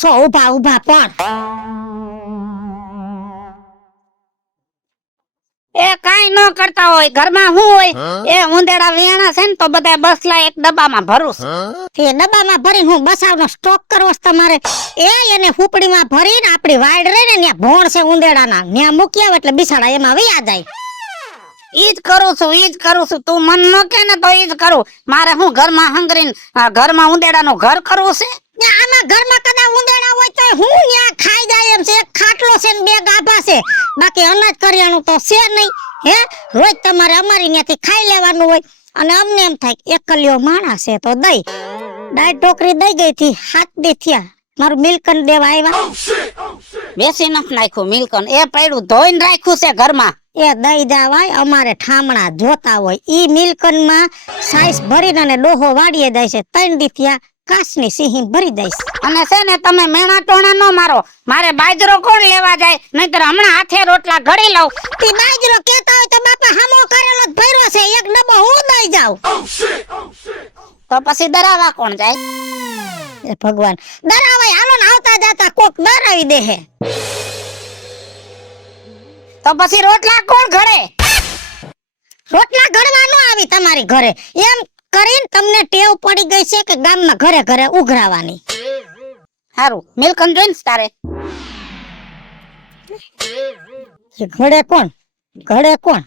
છો ઊભા ઊભા પણ એ કાઈ ન કરતા હોય ઘરમાં હું હોય એ ઉંદેડા વિયાણા છે ને તો બધા બસલા એક ડબ્બામાં ભરું છું. એ ડબ્બામાં ભરીને હું બસાવનો સ્ટોક કરવો છે તમારે એને ફૂપડીમાં ભરીને આપણી વાડ રહી ને ત્યાં ભોણ છે ઉંદેડાના ત્યાં મૂકી આવો એટલે બિસાડા એમાં વયા જાય. ઈ જ કરું છું તું મન ન કે ને તો ઈ જ કરું. મારે હું ઘરમાં હંગરીને ઘરમાં ઉંદેડાનું ઘર કરવું છે. આમાં ઘરમાં કદા ઉંદેડા હોય તો હું ન્યા ખાઈ જાય એમ છે. એક ખાટલો છે ને બે ગાભા છે, બાકી અનાજ કરિયાણું તો છે નહીં. હે રોજ તમારે અમારી ત્યાંથી ખાઈ લેવાનું હોય અને અમને એમ થાય એકલ્યો માણસ છે તો દઈ ડાય ટોકરી દઈ ગઈ થી 7 દી થયા મારું મિલ્કન દેવા આવ્યા. બેસી નથી નાખ્યું મિલ્કન એ પડ્યું ધોઈને રાખ્યું છે ઘરમાં. એ દઈ જવાય અમારે ઠામણા જોતા હોય ઈ મિલ્કન માં સાઈઝ ભરીને અને ડોહો વાડીએ જાય છે 3 દી થયા કાચની સિંહી ભરી દઈશ. અને છે ને તમે મેણા ટોણા ન મારો. મારે બાજરો કોણ લેવા જાય નહીતર હમણાં હાથે રોટલા ઘડી લઉં. તી બાજરો કેતા હોય તો બાપા હામો કરેલો જ ભર્યો છે એક ડબ્બો હું દઈ જાઉં. તો પછી દરાવા કોણ જાય? એ ભગવાન દરાવાય હાલો ને આવતા જાતા કોક દરાવી દે હે. તો પછી રોટલા કોણ ઘડે? રોટલા ઘડવા ન આવી તમારી ઘરે એમ કરીને તમને ટેવ પડી ગઈ છે કે ગામમાં ઘરે ઘરે ઉઘરાવાની. હારું મિલ્કન જોઈન તારે એ ઘડે કોણ ઘડે કોણ?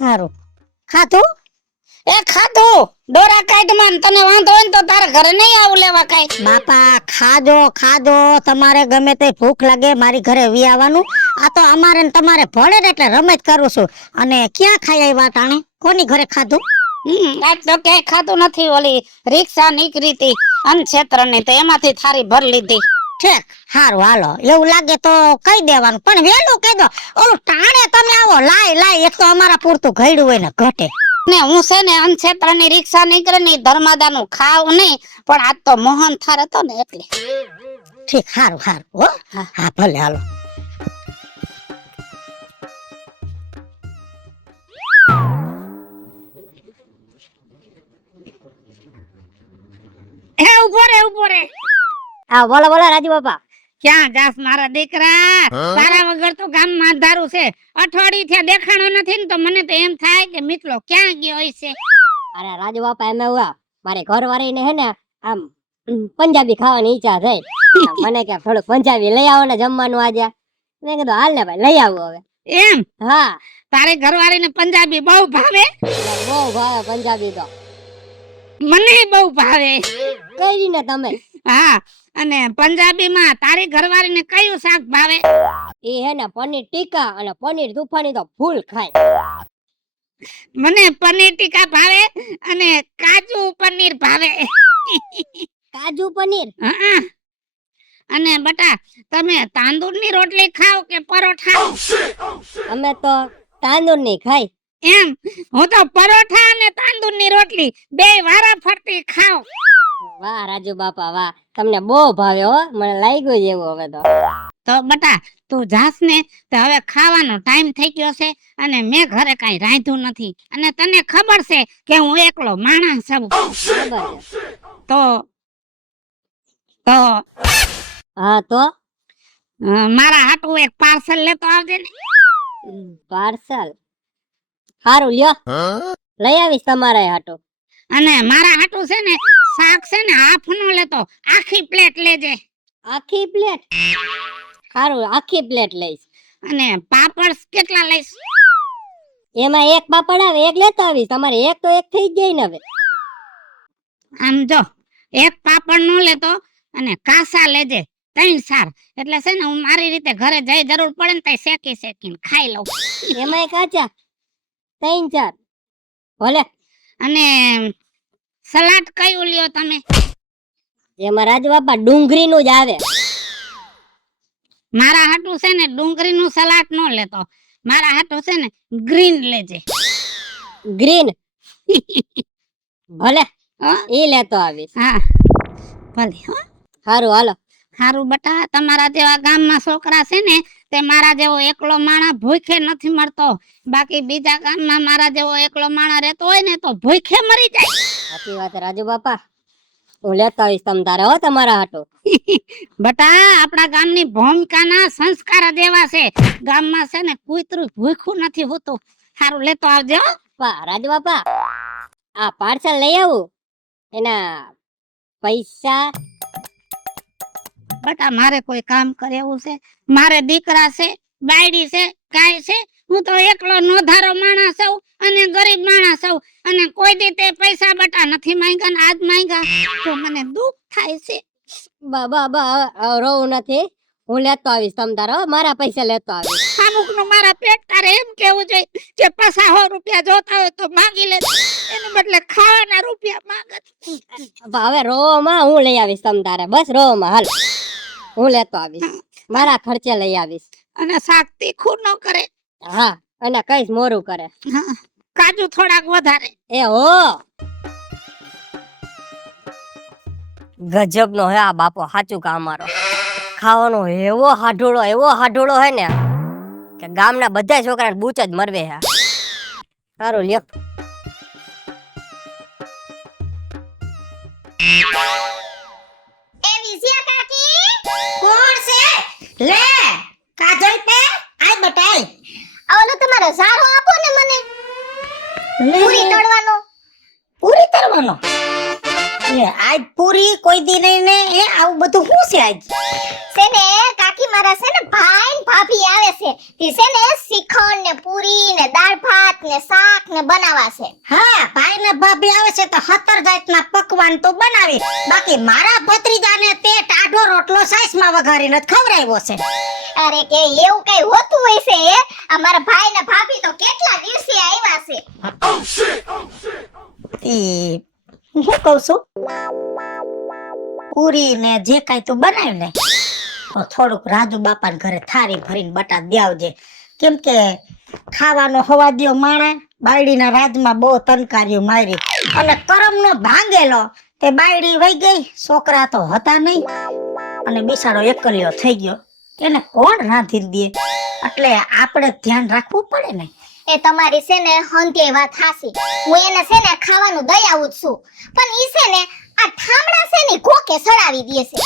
હારું ખાધું? એ ખાધું ડોરા કાઢ માં તને વાંધો હોય ને તો તારે ઘરે નહીં આવું લેવા કાઈ. બાપા ખાજો ખાજો તમારે ગમે તે ભૂખ લાગે મારી ઘરે વી આવવાનું. આ તો અમારે ને તમારે ભળે ને એટલે રમત કરું છું. અને ક્યાં ખાઈ આવ્યા ટાણે કોની ઘરે ખાધું? આજ તો ક્યાંય ખાધું નથી. ઓલી રિક્ષા નીકળી હતી અનક્ષેત્રની તો એમાંથી થારી ભર લીધી. ઠેક હારું હાલો એવું લાગે તો કહી દેવાનું પણ વેલું કહી દો. ઓલું ટાણે તમે આવો લાય એક તો અમારા પૂરતું ઘડ્યું હોય ને ઘટે ને હું છે ને અનક્ષેત્રની રિક્ષા નીકળે ને ધર્માદાનું ખાવ નહીં પણ આજ તો મોહન થાર હતો ને એટલે. ઠીક હારું હારું હો હા ભલે હાલો. ઉભો રે હા બોલો બોલો રાજુ બાપા. ક્યાં જાસ મારા દીકરા? તારા વગર તો ગામમાં અંધારું છે. અઠવાડિયું થયા દેખાણો નથી ને તો મને તો એમ થાય કે મિત્રો ક્યાં ગયો હશે. અરે રાજુ બાપા એમ એવું મારે ઘરવાળી ને હે ને આમ પંજાબી ખાવાની ઈચ્છા થઈ. મને કે થોડું પંજાબી લઈ આવો ને જમવાનું આજે. મેં કીધું હાલ ને ભાઈ લઈ આવું હવે. એમ? હા તારે ઘરવાળીને પંજાબી બહુ ભાવે? બહુ ભાવે પંજાબી તો. મને બહુ ભાવે. કઈ ને તમે? હા અને પંજાબીમાં તારી ઘરવાળીને કયું શાક ભાવે? એ હે ને પનીર ટીકા અને પનીર તુફાની તો ફૂલ ખાય. મને પનીર ટીકા ભાવે અને કાજુ પનીર ભાવે. કાજુ પનીર? હા અને બટા તમે તાંદૂરની રોટલી ખાવ કે પરોઠા? અમે તો તાંદૂરની ખાઈ. એમ? હું તો પરોઠા અને તાંદૂરની રોટલી બે વારા ફરતી ખાવ. વાહ રાજુ બાપા વાહ, તમને બહુ ભાવે હો. મને લાગ્યું જ એવું. હવે તો બટા તું જાસ ને તો હવે ખાવાનો ટાઈમ થઈ ગયો છે અને મેં ઘરે કાઈ રાંધ્યું નથી અને તને ખબર છે કે હું એકલો માણસ છું. ખબર છે. તો હા તો મારા હાટુ એક પાર્સલ લેતો આવજે ને. પાર્સલ સારું લ્યો લઈ આવીશ તમારા હાટુ. અને મારા હાટુ છે ને શાક છે ને હાફ નો લેતો આખી પ્લેટ લેજે. આખી પ્લેટ? સારું આખી પ્લેટ લઈશ. અને પાપડ કેટલા લઈશ? એમાં એક પાપડ આવે એક લેતા આવીશ. તમારે એક તો એક થઈ જ જાય ને હવે. આમ જો એક પાપડ નો લેતો અને કાસા લેજે 3-4 એટલે છે ને હું મારી રીતે ઘરે જઈ જરૂર પડે ને તઈ શેકીને ખાઈ લઉં. એમાંય કાચા 3-4 ભલે. અને સલાડ કયું લ્યો તમે? એમાં રાજુ બાપા ડુંગળીનું જ આવે. મારા હાટુ છે ને ડુંગળીનું સલાડ નો લેતો. મારા હાટુ છે ને ગ્રીન લેજે. ગ્રીન? ભલે હા એ લેતો આવીશ. હા ભલે. સારું હાલો. હારું બટા તમારા જેવા ગામમાં છોકરા છે ને તે મારા જેવો એકલો માણા ભૂખે નથી મરતો. બાકી બીજા ગામમાં મારા જેવો એકલો માણા રહેતો હોય ને તો ભૂખે મરી જાય. સાચી વાત રાજુ બાપા, હું લેતા આવીશ તમ તારે હો તમારા હાટુ. બટા આપણા ગામની ભૂમિકાના સંસ્કાર જ એવા છે. ગામમાં છે ને કૂતરું ભૂખ્યું નથી હોતું. સારું લેતો આવજો હો. રાજુ બાપા, આ પાર્સલ લઈ આવું, એના પૈસા? બટા મારે કોઈ કામ કરે એવું છે? મારે દીકરા છે, બાયડી છે, ગાય છે. હું તો એકલો નોધારો માણસ છું અને ગરીબ માણસ છું, અને કોઈ દી તે પૈસા બટા નથી માંગ્યા ને આજ માંગ્યા તો મને દુઃખ થાય છે. બા રોવું નથી, હું લેતો આવીશ તમ તારે હો, મારા પૈસા લેતો આવીશ. અમુક નું મારા પેટ તારે એમ કેવું જોઈએ કે 500 રૂપિયા જોતા હોય તો માંગી લે, એને બદલે ખાવાના રૂપિયા માંગત. હવે રોવામાં હું લઈ આવીશ તમ તારે, બસ રોવામાં હાલ હું લેતો આવીશ, મારા ખર્ચે લઈ આવીશ. અને શાક તીખું ન કરે. હા, અને કઈશ મોરું કરે. હા, કાજુ થોડાક વધારે. એ હો ગજબ નો હે આ બાપો, સાચું કામ મારો. ખાવાનો એવો હાઢોળો હે ને કે ગામના બધા છોકરાને બૂચ જ મરવે હે. સારું લ્યો. કોણ છે? લે કાજલ પે આય બટાઈ. ઓલો તમારો ઝારો આપો ને મને પૂરી તળવાનો. પૂરી તળવાનો? લે આજ પૂરી કોઈ દી નહીં ને, એ આવું બધું શું છે આજ? છે ને કાકી મારા છે ને ભાઈ ને ભાભી આવે છે, તે છે ને શ્રીખંડ ને પૂરી ને દાળ ભાત ને શાક ને બનાવા છે. હા, ભાઈ ને ભાભી આવે છે તો 17 જાતના પકવાન તો બનાવી. બાકી મારા ભત્રીજાને તે ટાઢો રોટલો સાઈસમાં વઘારીને જ ખવડાવ્યો છે. અરે કે એવું કઈ હોતું હોય છે હે? અમારા ભાઈ ને ભાભી તો કેટલા દિવસે આવ્યા છે. ઈ હું કહું છું, પૂરી ને જે કાઈ તું બનાવી ને તો થોડુંક રાજુ બાપાને ઘરે થાળી ભરીને બટા દેવજે. કેમ કે ખાવાનો હવા દ્યો માણા બાયડીના રાજમાં બહુ તનકાર્યું મારી, અને કરમનો ભાંગેલો તે બાયડી વઈ ગઈ, છોકરા તો હતા નહીં, અને બિચારો એકલ્યો થઈ ગયો. એને કોણ રાંધી દે? એટલે આપણે ધ્યાન રાખવું પડે ને. એ તમારી છે ને હંતે વાત હાસી. હું એને છે ને ખાવાનું દઈ આવું જ છું, પણ ઈ છે ને આ ઠામડા છે ને કોકે સડાવી દે છે.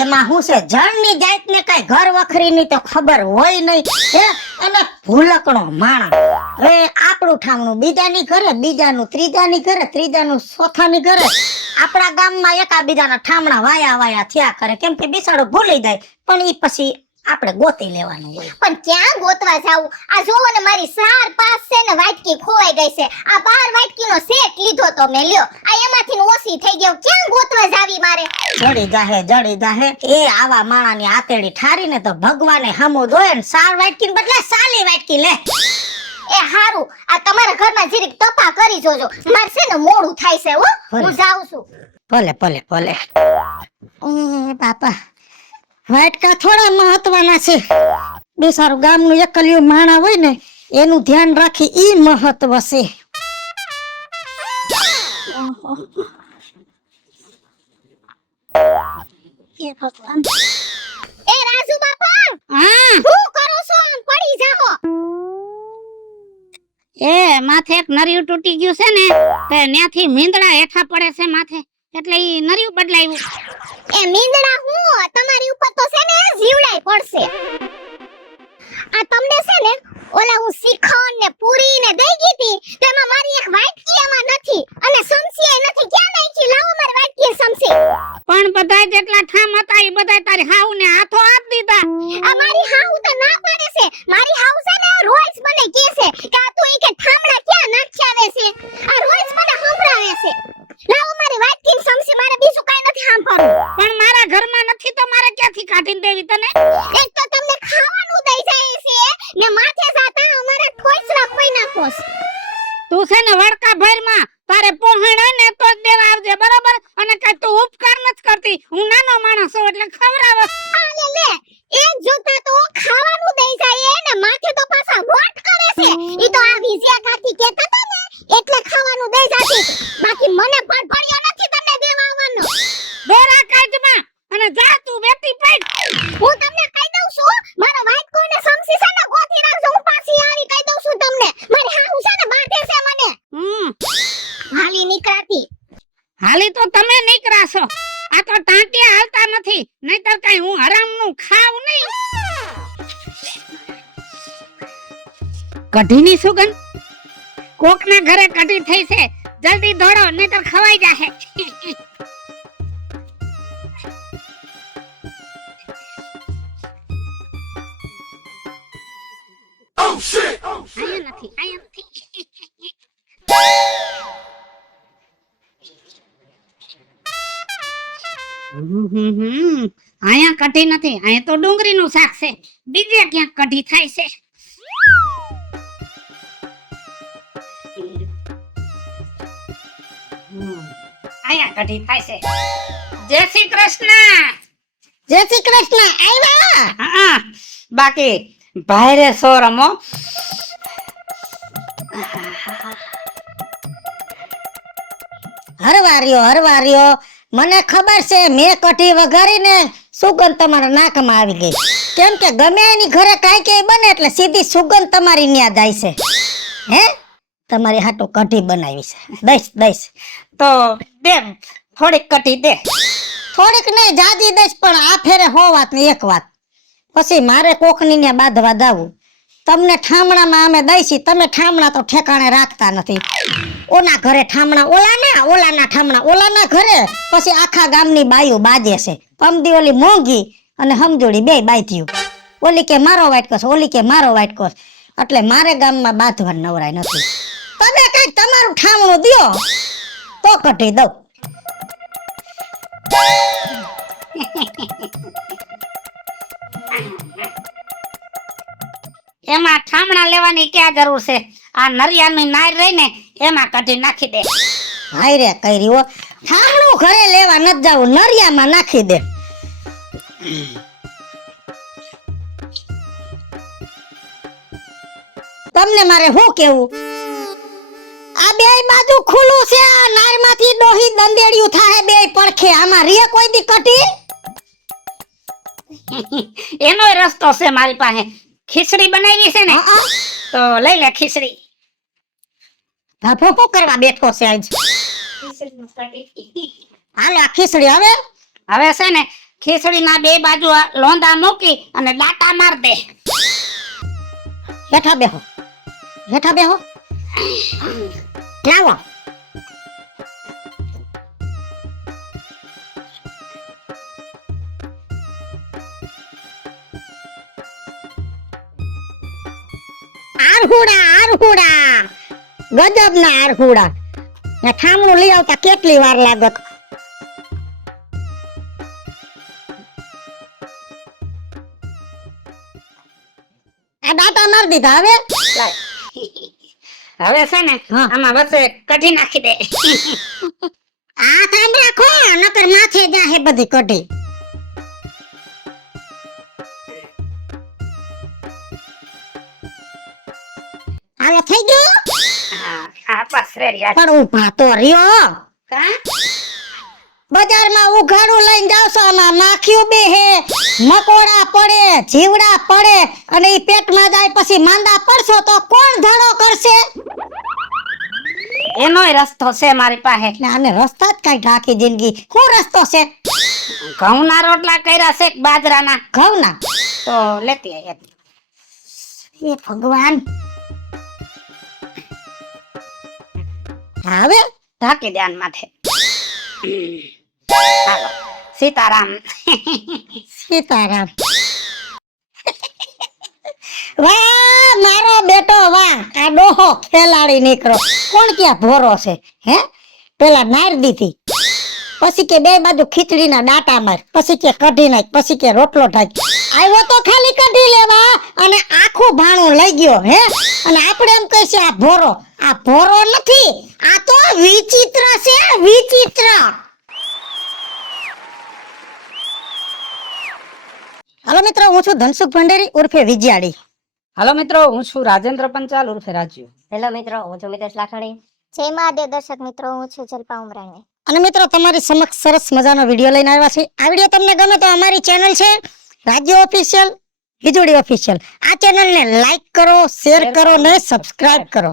એમાં શું છે, જણની જાતને કઈ ઘર વખરીની તો ખબર હોય નહીં હે, અને ભૂલકણો માણા. હવે આપણું ઠામણું બીજાની ઘરે, બીજાનું ત્રીજાની ઘરે, ત્રીજાનું ચોથાની ઘરે. આપણા ગામમાં એકાબીજાના ઠામણા વાયા થયા કરે, કેમ કે બિસાડો ભૂલી જાય, પણ ઈ પછી આપણે ગોતી લેવાનું હોય. પણ ક્યાં ગોતવા જાવું? આ જોવો ને મારી 4-5 છે ને વાટકી ખોવાઈ ગઈ છે. આ 12 વાટકીનો સેટ લીધો તો મેં, લ્યો આ એમાંથી ઓછી થઈ ગયો. ક્યાં ગોતવા જાવી મારે? જડી જાહે એ આવા માણાની આતેડી ઠારીને તો ભગવાને હમો જોયે ને 4 વાટકીને બદલે 40 વાટકી લે. એ હારું, આ તમારા ઘરમાં જીરીક તપા કરી જોજો. મારે છે ને મોડું થાય છે હો, હું જાઉં છું. ભલે. એ બાપા, વાટકા થોડા મહત્વના છે. બેસારું ગામનું એકલ્યું માણા હોય ને એનું ધ્યાન રાખી ઈ મહત્વ છે. એ ભગવાન. એ રાજુ બાપા, હા, શું કરો છો? આમ પડી જાહો. એ માથે એક નરિયું તૂટી ગયું છે ને, તે ન્યાથી મીંદડા હેઠા પડે છે માથે, એટલે ઈ નરિયું બદલાયું. એ મીંદડા હું તમારી ઉપર તો છે ને જીવડાઈ પડશે. આ તમને છે ને ઓલા હું શ્રીખંડ ને પૂરી ને દઈ ગીતી, તેમાં મારી એક વાટકી આમાં નથી, અને સમસી નથી. ક્યાં નાખી? લાવો મારી વાટકી સમસી. પણ બધાય જેટલા ઠામ હતા એ બધાય તારી હાઉ ને હાથો હાથ દીધા. આ મારી હાઉ તો ના પાડે છે. મારી હાઉ છે ને રોજ મને કહે છે કે આ તું ઈ કે ઠામડા ક્યાં નાખ્યાવે છે. આ રોજ મને સંભળાવે છે. લાવો મારી વાટકી સમસી, મારે બીજું કાઈ નથી સાંભળવું. પણ મારા ઘરમાં નથી તો મારે ક્યાંથી કાઢીને દેવી તને? એક તો તમને ખાવાનું દઈ જાય છે ને માથે જાતા અમારા ઠોસરા કોઈ નાખોસ. તું છે ને વડકા ભરમાં તારે પહોંચ ને તો જ દેવા આવજે, બરાબર? અને કઈ તું ઉપકાર નથી કરતી. હું નાનો માણસ છું એટલે ખવડાવસ. આલે લે, એક જોતા તો ખાવાનું દઈ જાય ને માથે તો પાછા વોટ કરે છે. ઈ તો આ વિજયા કાકી કહેતા હતા ને એટલે ખાવાનું દઈ જાતી. બાકી મને પડ્યો નથી તમને દેવા આવવાનો. દોરા કાઢમાં અને જા તું બેટી પડ. હું તમને કહી દઉં છું, મારો વાઈટ કોને હાલી તો તમે નીકળ્યા છો, આ તો ટાંટિયા હાલતા નથી, નહીતર કઈ હું હરામનું ખાવ નહીં. કઢીની સુગંધ, કોકના ઘરે કઢી થઈ છે, જલ્દી દોડો નહીતર ખવાઈ જાશે. આયા નથી, આયા નથી. આયા કઢી નથી, આયા તો ડુંગળીનું શાક છે, બીજે ક્યાંક કઢી થાય છે. આયા કઢી થાય છે. જય શ્રી કૃષ્ણ. જય શ્રી કૃષ્ણ. આવ્યા? હા, બાકી ભાઈરે સો રમો. હરવા રહ્યો. મને ખબર છે મેં કઢી વઘારીને સુગંધ તમારા નાકમાં આવી ગઈ. કેમ કે ગમે એની ઘરે કાંઈ કાંઈ બને એટલે સીધી સુગંધ તમારી ન્યા જાય છે. હે તમારી હાટુ કઢી બનાવી છે. દઈશ તો દે થોડીક કઢી દે. થોડીક નહીં જાજી દઈશ, પણ આ ફેરે હો વાત ને એક વાત. પછી મારે કોકની ને બાંધવા દાવું. તમને ઠામણામાં અમે દઈશી, તમે ઠામણા તો ઠેકાણે રાખતા નથી. ઓના ઘરે ઠામણા, ઓલાના ઠામણા ઓલાના ઘરે. પછી આખા ગામની બાઈઓ બાજે છે. પમદી ઓલી મોંઘી અને હમજોડી બે બાંધ્યું. ઓલી કે મારો વાટકોસ, ઓલી કે મારો વાટકોસ. એટલે મારે ગામમાં બાંધવાનું નવરાય નથી. તમે કઈક તમારું ઠામણું દ્યો તો કઢી દઉં. એમાં ઠામણા લેવાની ક્યાં જરૂર છે? આ નરિયાની નાર રહી ને એમાં કઢી નાખી દે. હાય રે કઈરી હો, ઠામણું ઘરે લેવા નથી જાવું, નરિયામાં નાખી દે. તમને મારે શું કેવું? આ બે બાજુ ખુલ્લું છે, આ નારમાંથી ડોહી દંદેડિયું થાય બે પડખે. આમાં રે કોઈ દી કઢી? એનોય રસ્તો છે મારી પાસે. ખીચડી બનાવી છે ને, તો લઈ લે ખીચડી. ભાભો શું કરવા બેઠો છે આજ? હાલો આ ખીચડી હવે છે ને ખીચડીના બે બાજુ લોંદા મૂકી અને દાંતા માર દે. હેઠા બેહો લાવો. આરહુડા ગજબના આરહુડા. ને ઠામણું લઈ આવતા કેટલી વાર લાગત? આ દાંતા માર દીધા હવે. હવે છે ને આમાં વચ્ચે કઢી નાખી દે. આ કામ રાખો નકર માથે જાહે બધી કઢી. હાલો થઈ ગયો? હા બસ રેડી. પણ ઊભા તો રહ્યો. કા બજારમાં ઉઘાડું લઈને જાવશો, આમાં માખીઓ બેહે, મકોડા પડે, જીવડા પડે અને ઈ પેટમાં જાય પછી માંદા પડશો તો કોણ ધડો કરશે? એનોય રસ્તો છે મારી પાસે. એટલે આને રસ્તા જ કાંઈ આખી જિંદગી. શું રસ્તો છે? ઘઉંના રોટલા કર્યા છે બાજરાના. ઘઉંના? તો લેતી આય. એ ભગવાન. હવે ઢાંકી દે આન માથે. હાલો સીતારામ. સીતારામ. વાહ મારો બેટો વાહ. આ ડોહો ખેલાડી નીકળો. કોણ ક્યાં ભોરો છે? હે પેલા નાર દીધી, પછી કે બે બાજુ ખીચડીના દાંતા માર, પછી કે કઢી નાખ, પછી કે રોટલો ઢાક. આવ્યો તો ખાલી કઢી લેવા અને આખું ભાણું લઈ ગયો. હે અને આપણે એમ કહે છે આ ભોરો. આ ભોરો નથી, આ તો વિચિત્ર છે, વિચિત્ર. હાલો મિત્રો, હું છું ધનસુખ ભંડેરી ઉર્ફે વિજયાડી. હાલો મિત્રો, હું છું રાજેન્દ્ર પંચાલ ઉર્ફે રાજ્યુ. હેલો મિત્રો, હું છું મિતેશ લાખાણી. જય મહાદેવ દર્શક મિત્રો, હું છું જલ્પા ઉમરાણી. અને મિત્રો તમારી સમક્ષ સરસ મજાનો વિડીયો લઈને આવ્યા છે. આ વિડીયો તમને ગમે તો અમારી ચેનલ છે રાજ્ય ઓફિશિયલ, વીજળી ઓફિશિયલ. આ ચેનલને લાઈક કરો, શેર કરો ને સબસ્ક્રાઇબ કરો.